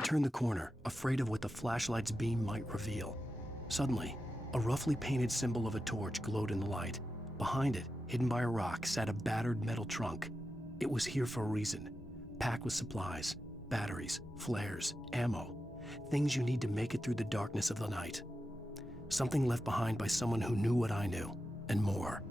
I turned the corner, afraid of what the flashlight's beam might reveal. Suddenly, a roughly painted symbol of a torch glowed in the light. Behind it, hidden by a rock, sat a battered metal trunk. It was here for a reason, packed with supplies, batteries, flares, ammo, things you need to make it through the darkness of the night. Something left behind by someone who knew what I knew, and more.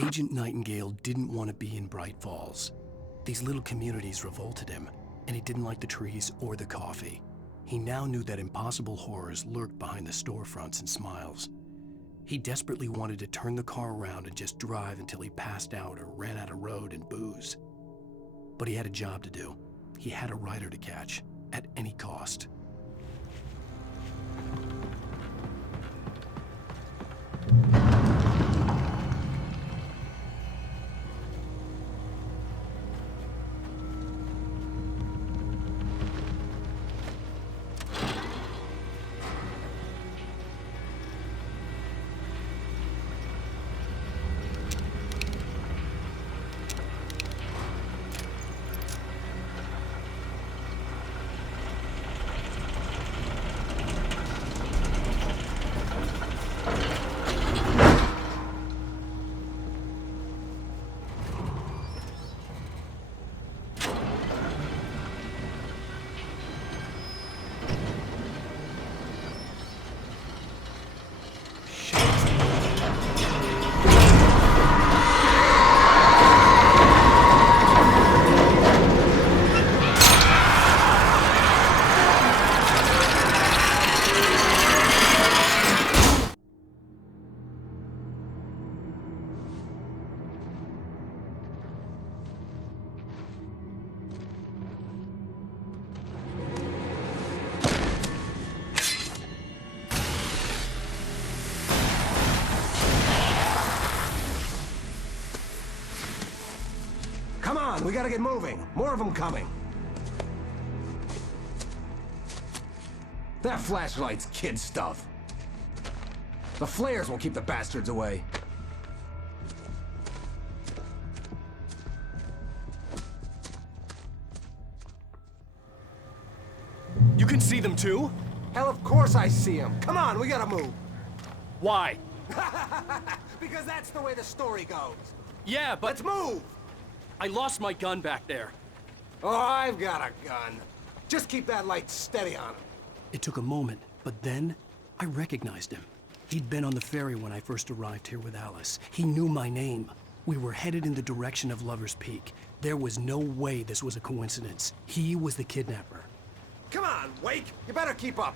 Agent Nightingale didn't want to be in Bright Falls. These little communities revolted him, and he didn't like the trees or the coffee. He now knew that impossible horrors lurked behind the storefronts and smiles. He desperately wanted to turn the car around and just drive until he passed out or ran out of road and booze. But he had a job to do. He had a rider to catch, at any cost. Come on, we gotta get moving. More of them coming. That flashlight's kid stuff. The flares will keep the bastards away. You can see them too? Hell, of course I see them. Come on, we gotta move. Why? Because that's the way the story goes. Yeah, but Let's move! I lost my gun back there. Oh, I've got a gun. Just keep that light steady on him. It took a moment, but then I recognized him. He'd been on the ferry when I first arrived here with Alice. He knew my name. We were headed in the direction of Lover's Peak. There was no way this was a coincidence. He was the kidnapper. Come on, Wake! You better keep up.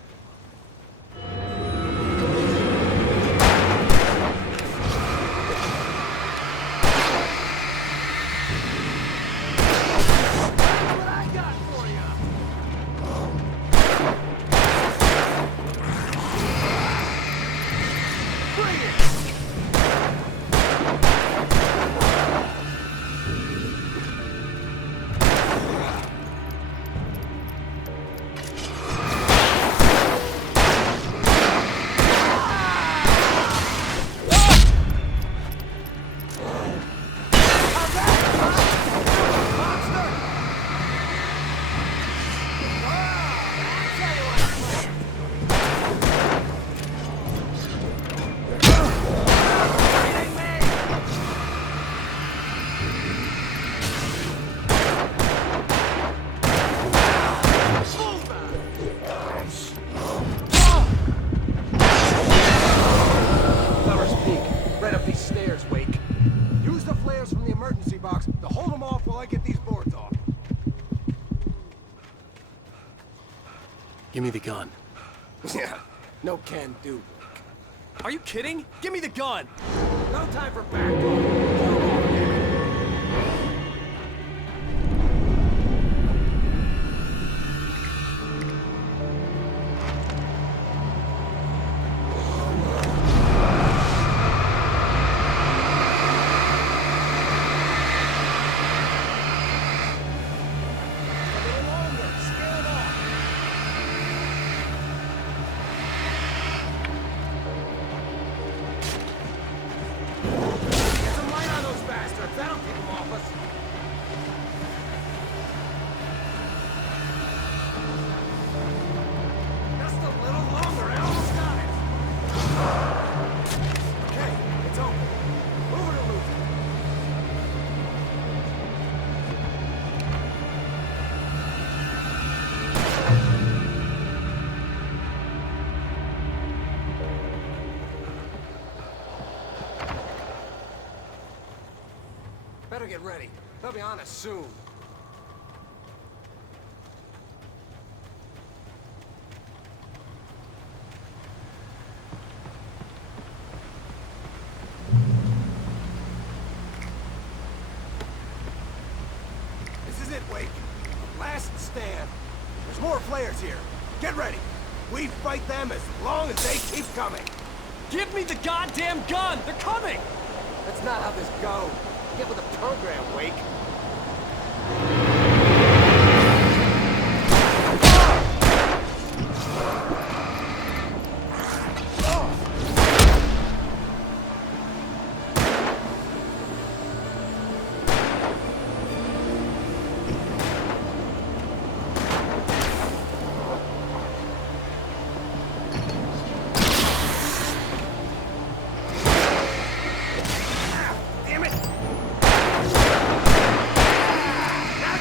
What I got for you! Bring it! Lover's Peak, right up these stairs, Wake. Use the flares from the emergency box to hold them off while I get these boards off. Give me the gun. Yeah, no can do. Are you kidding? Give me the gun! No time for back talk. Get some light on those bastards. That'll keep them off us. Just a little longer. I almost got it. Okay, it's open. Move it or lose it. Better get ready. They'll be on us soon. This is it, Wake. Last stand. There's more flares here. Get ready. We fight them as long as they keep coming. Give me the goddamn gun! They're coming! That's not how this goes. Get with the program, Wake. Damn it! Now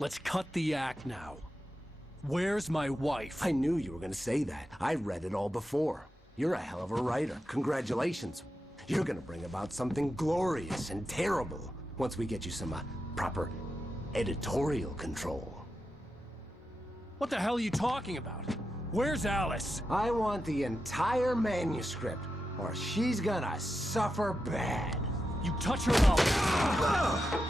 Let's cut the act now. Where's my wife? I knew you were gonna say that. I read it all before. You're a hell of a writer. Congratulations. You're gonna bring about something glorious and terrible once we get you some proper editorial control. What the hell are you talking about? Where's Alice? I want the entire manuscript, or she's gonna suffer bad. You touch her out.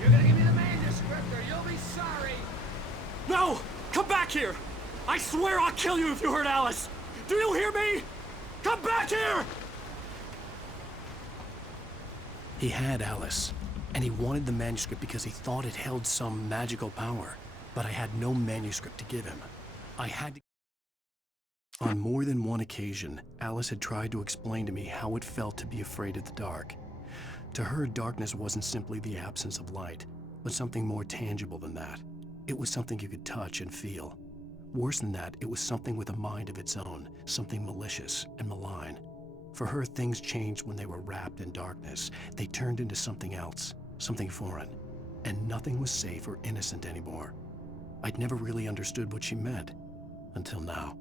You're gonna give me the manuscript or you'll be sorry! No! Come back here! I swear I'll kill you if you hurt Alice! Do you hear me? Come back here! He had Alice, and he wanted the manuscript because he thought it held some magical power. But I had no manuscript to give him. I had to... On more than one occasion, Alice had tried to explain to me how it felt to be afraid of the dark. To her, darkness wasn't simply the absence of light, but something more tangible than that. It was something you could touch and feel. Worse than that, it was something with a mind of its own, something malicious and malign. For her, things changed when they were wrapped in darkness. They turned into something else, something foreign, and nothing was safe or innocent anymore. I'd never really understood what she meant, until now.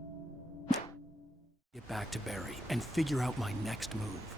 Get back to Barry and figure out my next move.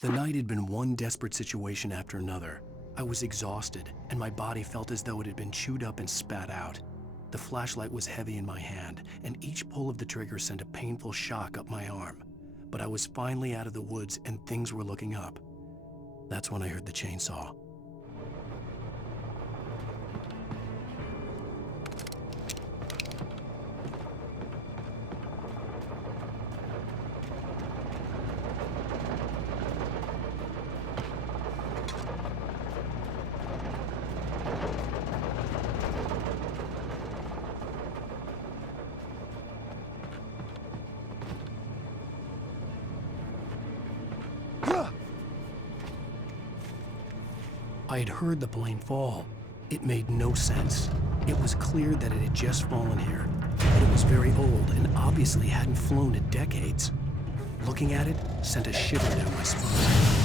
The night had been one desperate situation after another. I was exhausted, and my body felt as though it had been chewed up and spat out. The flashlight was heavy in my hand, and each pull of the trigger sent a painful shock up my arm. But I was finally out of the woods, and things were looking up. That's when I heard the chainsaw. I had heard the plane fall. It made no sense. It was clear that it had just fallen here, but it was very old and obviously hadn't flown in decades. Looking at it sent a shiver down my spine.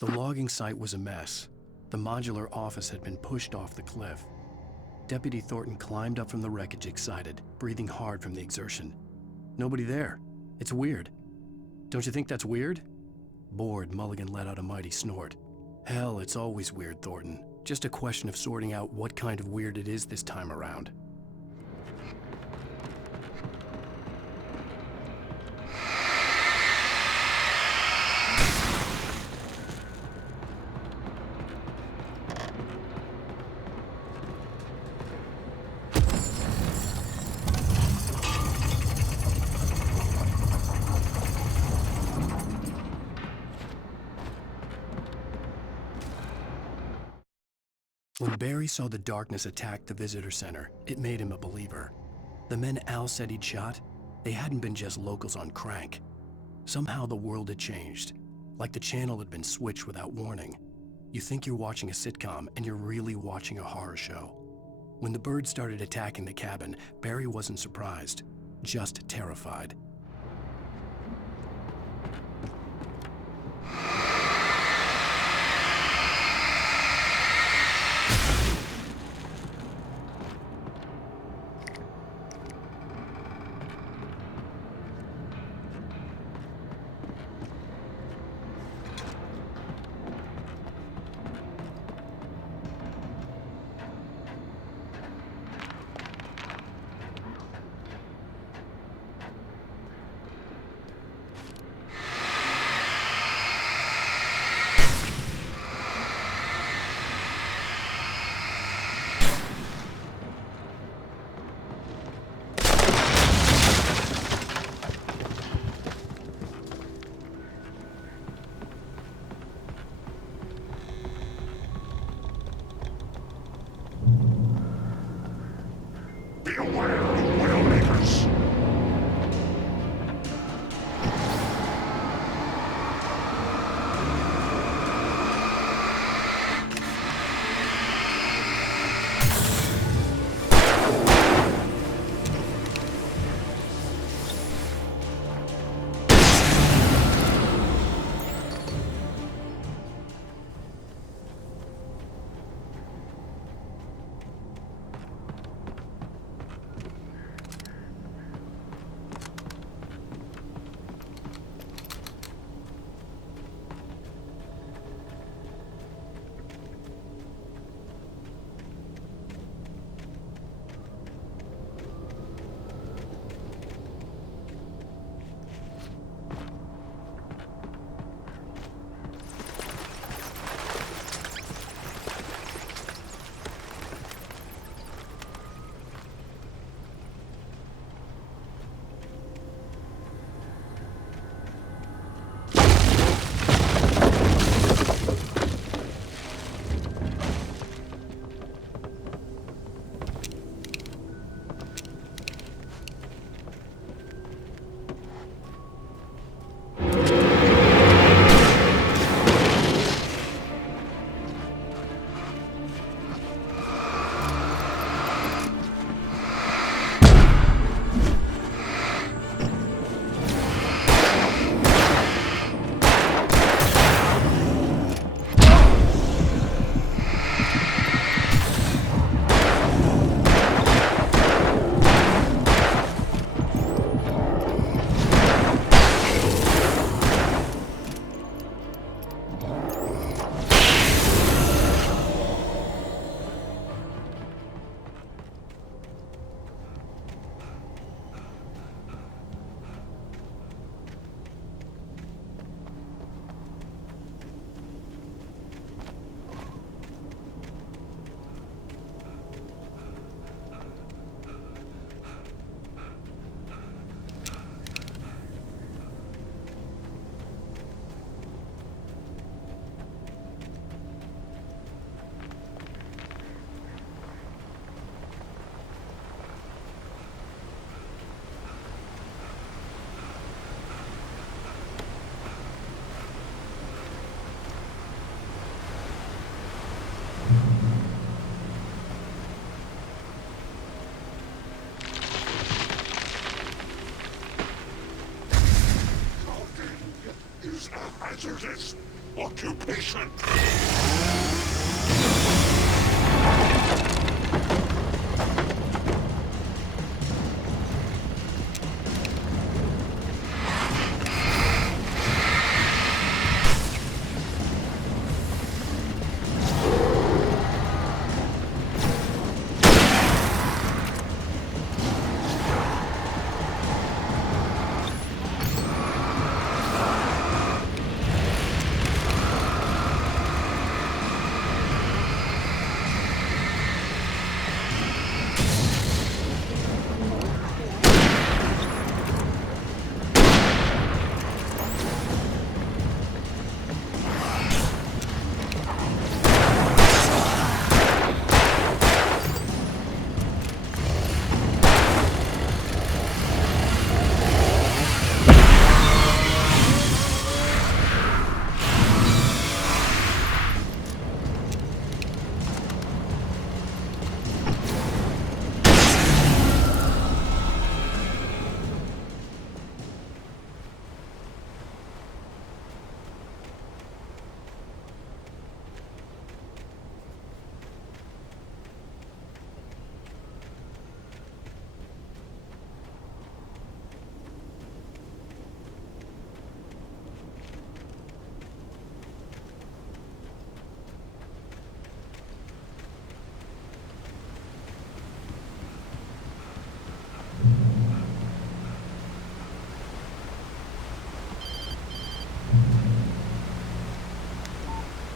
The logging site was a mess. The modular office had been pushed off the cliff. Deputy Thornton climbed up from the wreckage excited, breathing hard from the exertion. Nobody there. It's weird. Don't you think that's weird? Bored, Mulligan let out a mighty snort. Hell, it's always weird, Thornton. Just a question of sorting out what kind of weird it is this time around. When Barry saw the darkness attack the visitor center, it made him a believer. The men Al said he'd shot, they hadn't been just locals on crank. Somehow the world had changed, like the channel had been switched without warning. You think you're watching a sitcom, and you're really watching a horror show. When the birds started attacking the cabin, Barry wasn't surprised, just terrified. Hazardous. Occupation.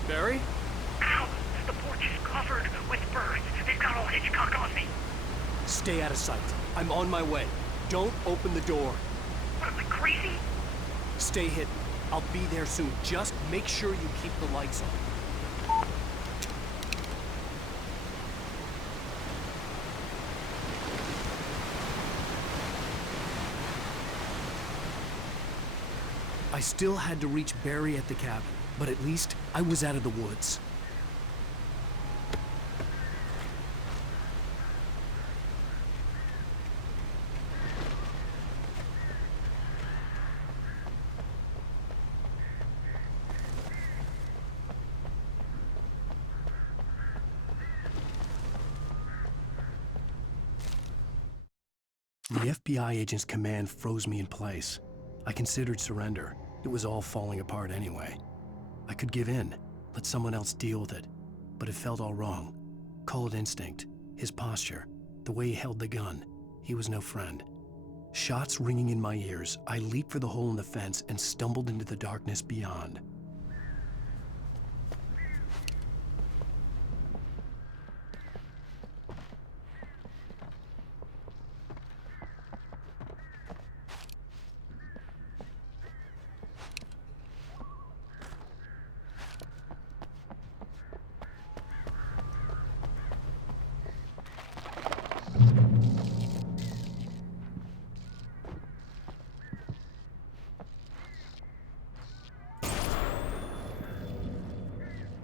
Barry? Ow! The porch is covered with birds. They've got all Hitchcock on me. Stay out of sight. I'm on my way. Don't open the door. What am I, crazy? Stay hidden. I'll be there soon. Just make sure you keep the lights on. I still had to reach Barry at the cabin, but at least I was out of the woods. The FBI agent's command froze me in place. I considered surrender. It was all falling apart anyway. I could give in, let someone else deal with it, but it felt all wrong. Call it instinct, his posture, the way he held the gun. He was no friend. Shots ringing in my ears, I leaped for the hole in the fence and stumbled into the darkness beyond.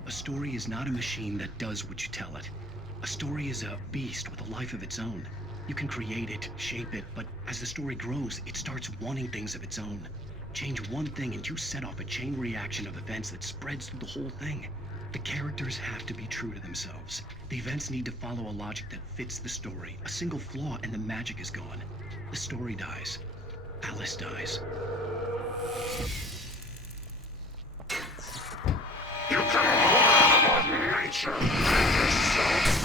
A story is not a machine that does what you tell it. A story is a beast with a life of its own. You can create it, shape it, but as the story grows, it starts wanting things of its own. Change one thing and you set off a chain reaction of events that spreads through the whole thing. The characters have to be true to themselves. The events need to follow a logic that fits the story. A single flaw and the magic is gone. The story dies. Alice dies. You can hold on nature and yourself.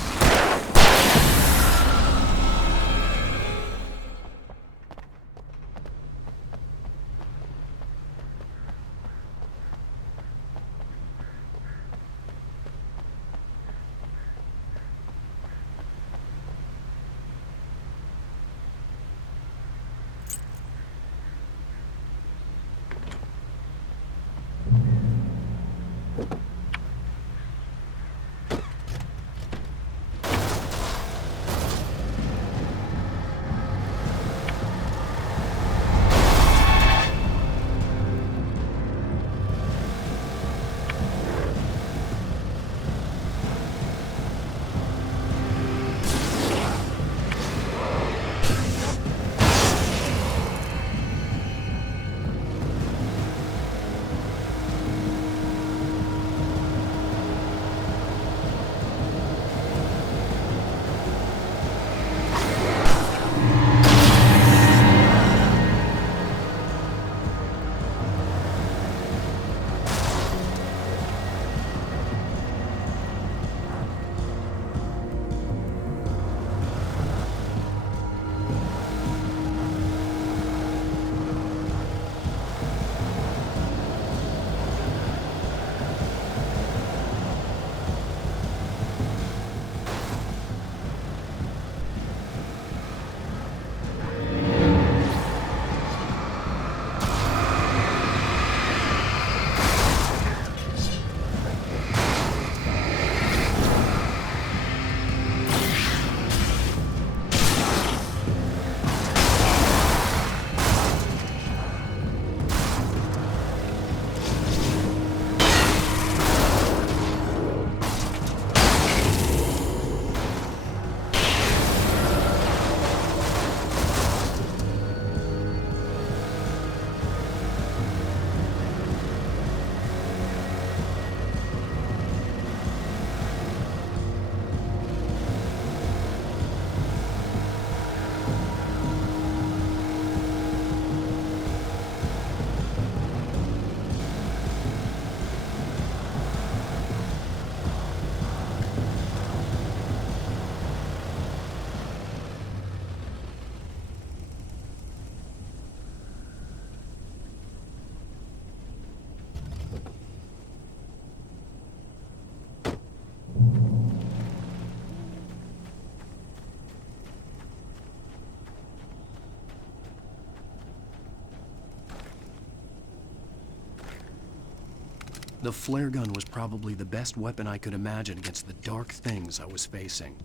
The flare gun was probably the best weapon I could imagine against the dark things I was facing.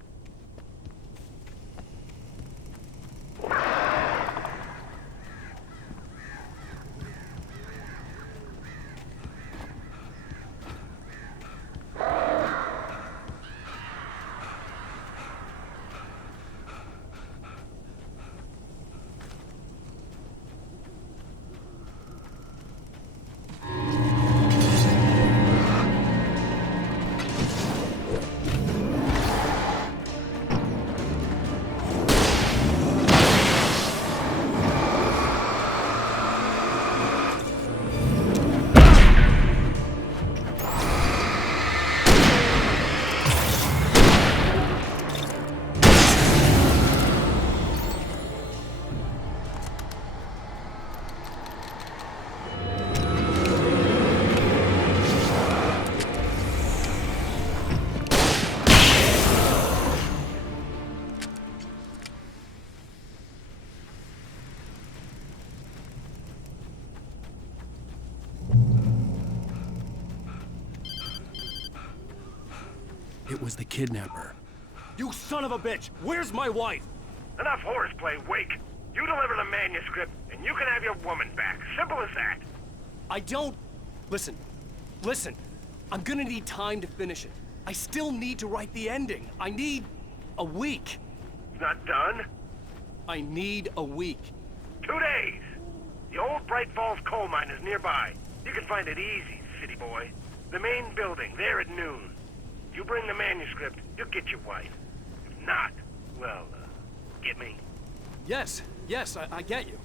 It was the kidnapper. You son of a bitch! Where's my wife? Enough horseplay, Wake. You deliver the manuscript, and you can have your woman back. Simple as that. I don't... Listen. Listen. I'm gonna need time to finish it. I still need to write the ending. I need... a week. It's not done. I need a week. 2 days. The old Bright Falls coal mine is nearby. You can find it easy, city boy. The main building, there at noon. You bring the manuscript, you'll get your wife. If not, well, get me. Yes, I get you.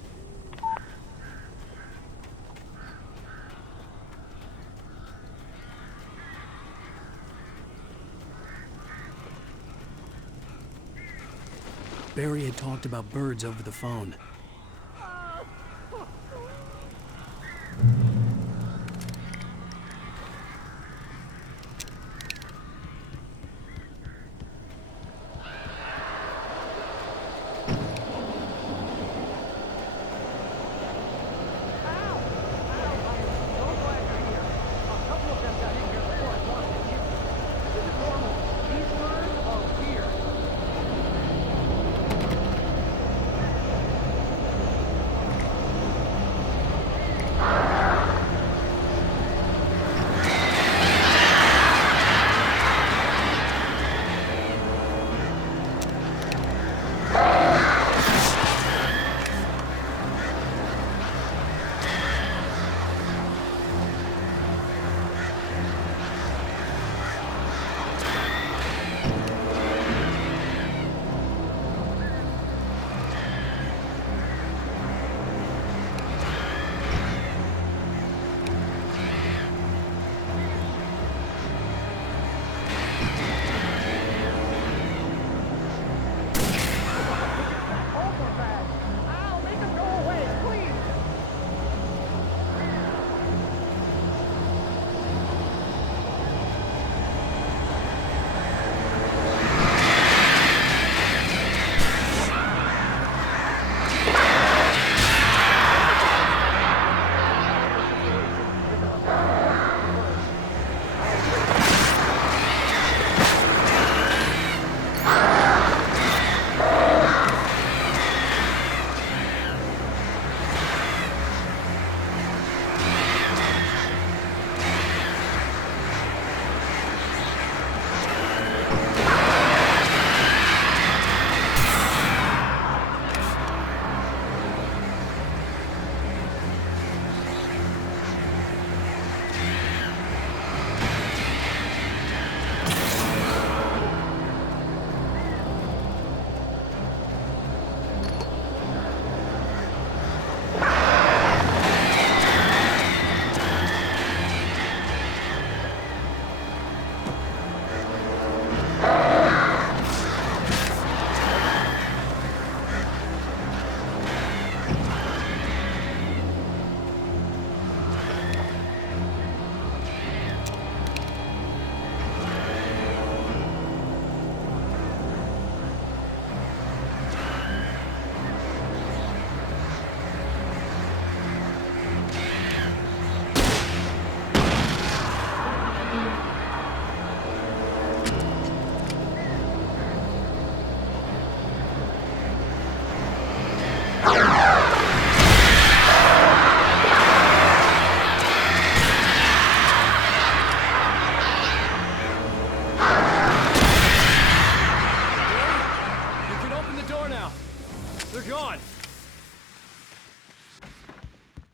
Barry had talked about birds over the phone.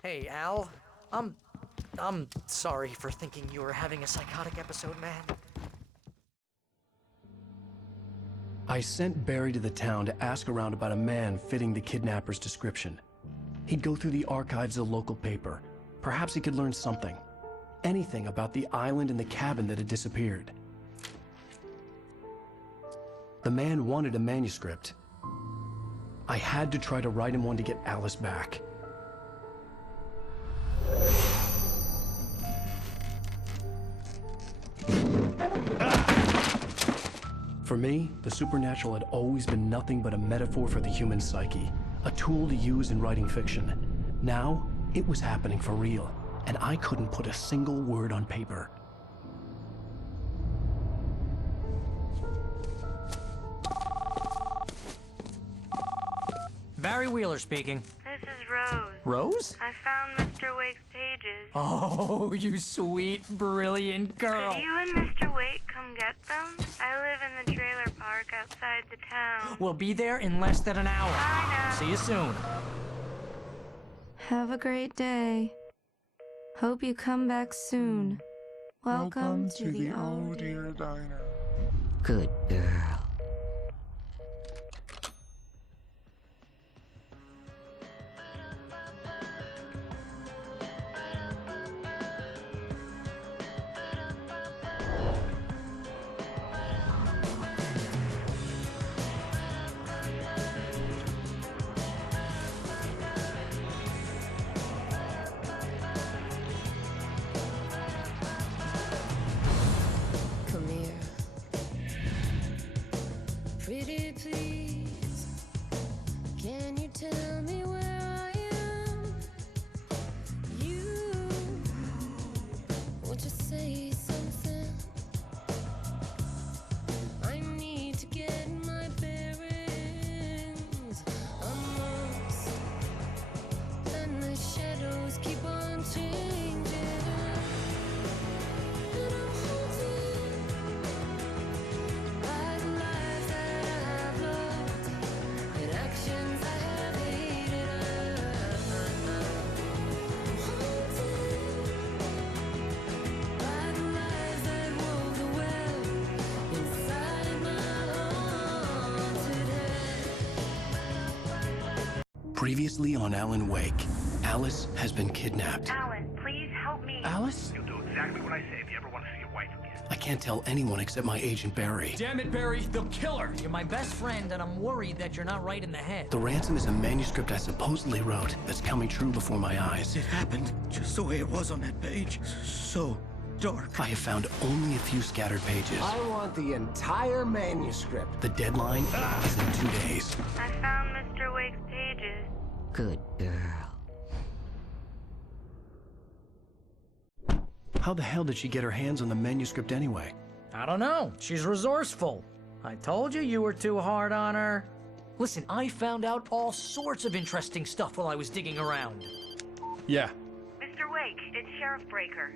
Hey, Al. I'm sorry for thinking you were having a psychotic episode, man. I sent Barry to the town to ask around about a man fitting the kidnapper's description. He'd go through the archives of the local paper. Perhaps he could learn something. Anything about the island and the cabin that had disappeared. The man wanted a manuscript. I had to try to write him one to get Alice back. For me, the supernatural had always been nothing but a metaphor for the human psyche, a tool to use in writing fiction. Now, it was happening for real, and I couldn't put a single word on paper. Barry Wheeler speaking. This is Rose. Rose? I found Mr. Wake's pages. Oh, you sweet, brilliant girl. Could you and Mr. Wake come get them? I live in the trailer park outside the town. We'll be there in less than an hour. I know. See you soon. Have a great day. Hope you come back soon. Welcome to the Oh Dear Diner. Good girl. Come here. Pretty please, can you tell me where I am? You want to say something? I need to get my bearings amongst, and the shadows keep on changing. And I'm haunted by the lives that I've loved and actions I have hated. I'm haunted by the lies that wove the web inside my haunted head. Previously on Alan Wake, Alice has been kidnapped. Alan, please help me. Alice? You'll do exactly what I say if you ever want to see your wife again. I can't tell anyone except my agent Barry. Damn it, Barry, they'll kill her. You're my best friend, and I'm worried that you're not right in the head. The ransom is a manuscript I supposedly wrote that's coming true before my eyes. It happened just the way it was on that page. So dark. I have found only a few scattered pages. I want the entire manuscript. The deadline is in 2 days. I found Mr. Wake's pages. Good girl. How the hell did she get her hands on the manuscript anyway? I don't know. She's resourceful. I told you were too hard on her. Listen, I found out all sorts of interesting stuff while I was digging around. Yeah. Mr. Wake, it's Sheriff Breaker.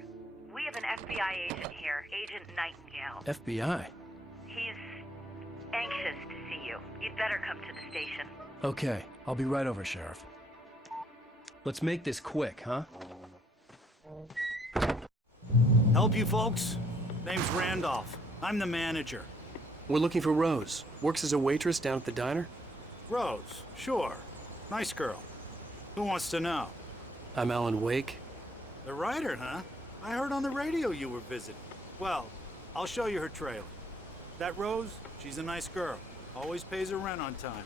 We have an FBI agent here, Agent Nightingale. FBI? He's anxious to see you. You'd better come to the station. Okay, I'll be right over, Sheriff. Let's make this quick, huh? Help you folks? Name's Randolph. I'm the manager. We're looking for Rose. Works as a waitress down at the diner. Rose, sure. Nice girl. Who wants to know? I'm Alan Wake. The writer, huh? I heard on the radio you were visiting. Well, I'll show you her trailer. That Rose, she's a nice girl. Always pays her rent on time.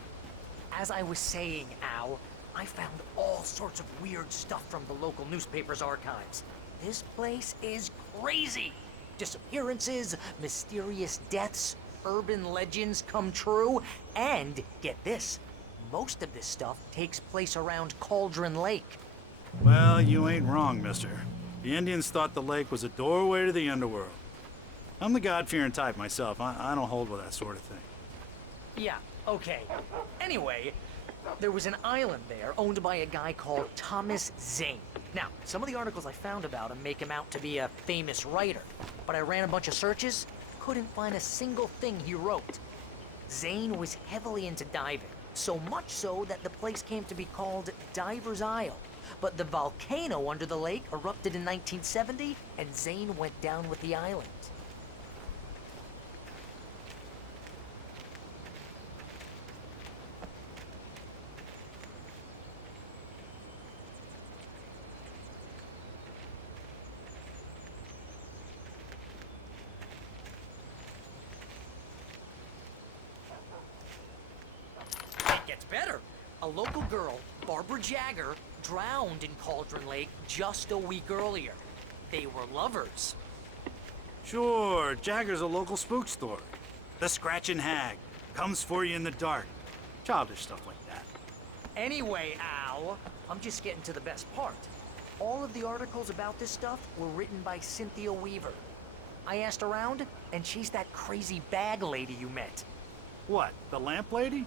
As I was saying, Al, I found all sorts of weird stuff from the local newspaper's archives. This place is crazy. Disappearances, mysterious deaths, urban legends come true, and get this, most of this stuff takes place around Cauldron Lake. Well, you ain't wrong, mister. The Indians thought the lake was a doorway to the underworld. I'm the God-fearing type myself. I don't hold with that sort of thing. Yeah, okay. Anyway, there was an island there owned by a guy called Thomas Zane. Now, some of the articles I found about him make him out to be a famous writer, but I ran a bunch of searches, couldn't find a single thing he wrote. Zane was heavily into diving, so much so that the place came to be called Diver's Isle. but the volcano under the lake erupted in 1970, and Zane went down with the island. It gets better. A local girl, Barbara Jagger, drowned in Cauldron Lake just a week earlier. They were lovers. Sure, Jagger's a local spook story. The Scratching Hag comes for you in the dark. Childish stuff like that. Anyway, Al, I'm just getting to the best part. All of the articles about this stuff were written by Cynthia Weaver. I asked around, and she's that crazy bag lady you met. What, the lamp lady?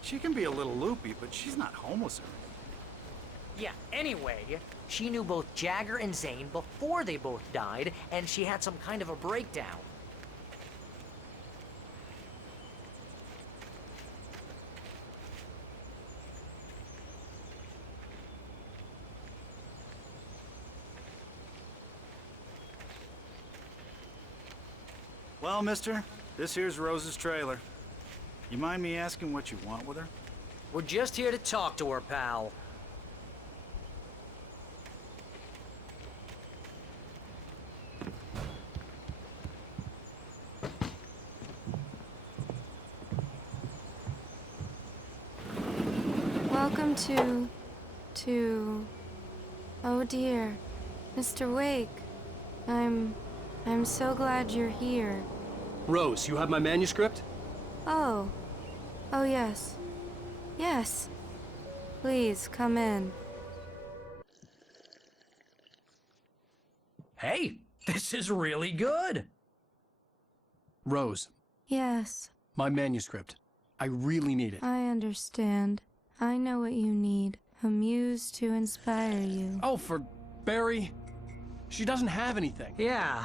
She can be a little loopy, but she's not homeless or anything. Yeah, anyway, she knew both Jagger and Zane before they both died, and she had some kind of a breakdown. Well, mister, this here's Rose's trailer. You mind me asking what you want with her? We're just here to talk to her, pal. Welcome to... Oh dear, Mr. Wake. I'm so glad you're here. Rose, you have my manuscript? Oh. Oh, yes. Yes. Please, come in. Hey, this is really good. Rose, Yes, my manuscript. I really need it. I understand. I know what you need. A muse to inspire you. Oh, for Barry? She doesn't have anything. Yeah,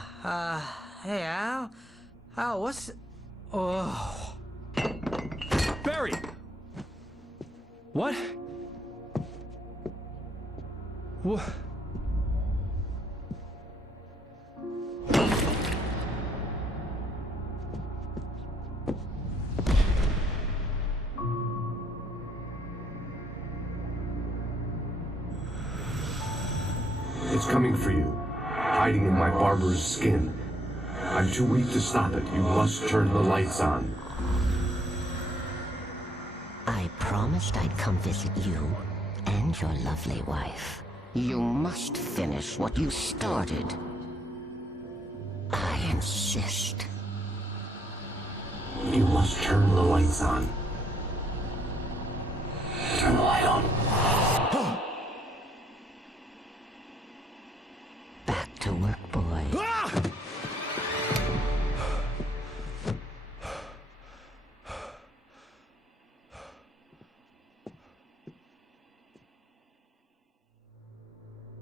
hey, Al? Al, what's... Oh... Barry! What? What? It's coming for you, hiding in my barber's skin. I'm too weak to stop it. You must turn the lights on. I promised I'd come visit you and your lovely wife. You must finish what you started. I insist. You must turn the lights on. Turn the light on. Back to work, boy.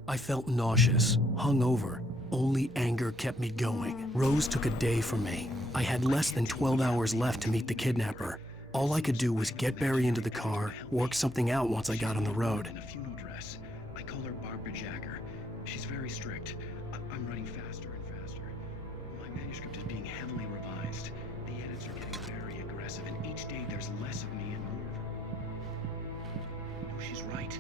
I felt nauseous, hungover. Only anger kept me going. Rose took a day from me. I had less than 12 hours left to meet the kidnapper. All I could do was get Barry into the car, work something out once I got on the road. In a funeral dress. I call her Barbara Jagger. She's very strict. I'm running faster and faster. My manuscript is being heavily revised. The edits are getting very aggressive, and each day there's less of me and more of her. No, she's right.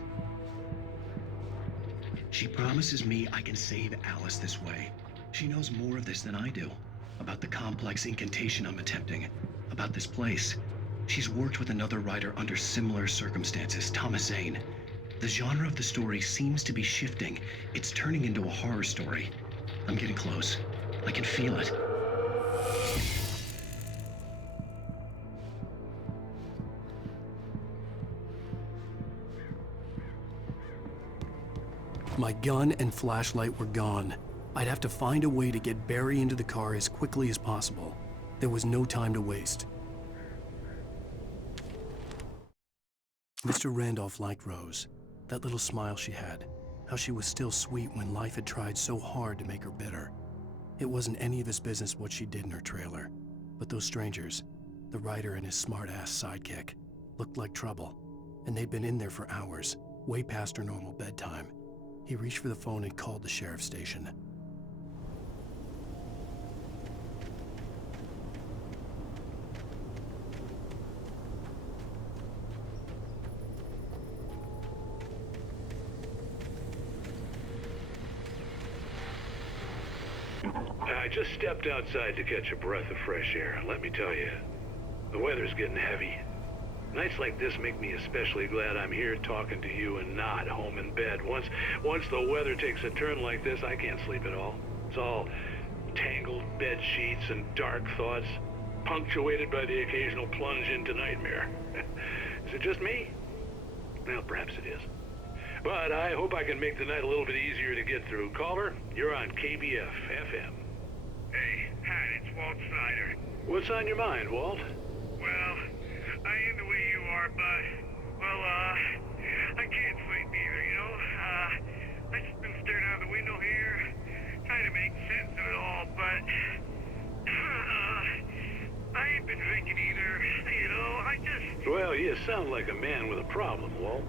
She promises me I can save Alice this way. She knows more of this than I do. About the complex incantation I'm attempting. About this place. She's worked with another writer under similar circumstances, Thomas Zane. The genre of the story seems to be shifting. It's turning into a horror story. I'm getting close. I can feel it. My gun and flashlight were gone. I'd have to find a way to get Barry into the car as quickly as possible. There was no time to waste. Mr. Randolph liked Rose. That little smile she had. How she was still sweet when life had tried so hard to make her bitter. It wasn't any of his business what she did in her trailer. But those strangers, the writer and his smart-ass sidekick, looked like trouble. And they'd been in there for hours. way past her normal bedtime. He reached for the phone and called the sheriff's station. I just stepped outside to catch a breath of fresh air. Let me tell you, the weather's getting heavy. Nights like this make me especially glad I'm here talking to you and not home in bed. Once the weather takes a turn like this, I can't sleep at all. It's all tangled bed sheets and dark thoughts, punctuated by the occasional plunge into nightmare. Is it just me? Well, perhaps it is. But I hope I can make the night a little bit easier to get through. Caller, you're on KBF FM. Hey, Pat, it's Walt Snyder. What's on your mind, Walt? Well, I am the way you are, but, well, I can't sleep either, you know? I just been staring out the window here, trying to make sense of it all, but, I ain't been drinking either, you know? Well, you sound like a man with a problem, Walt.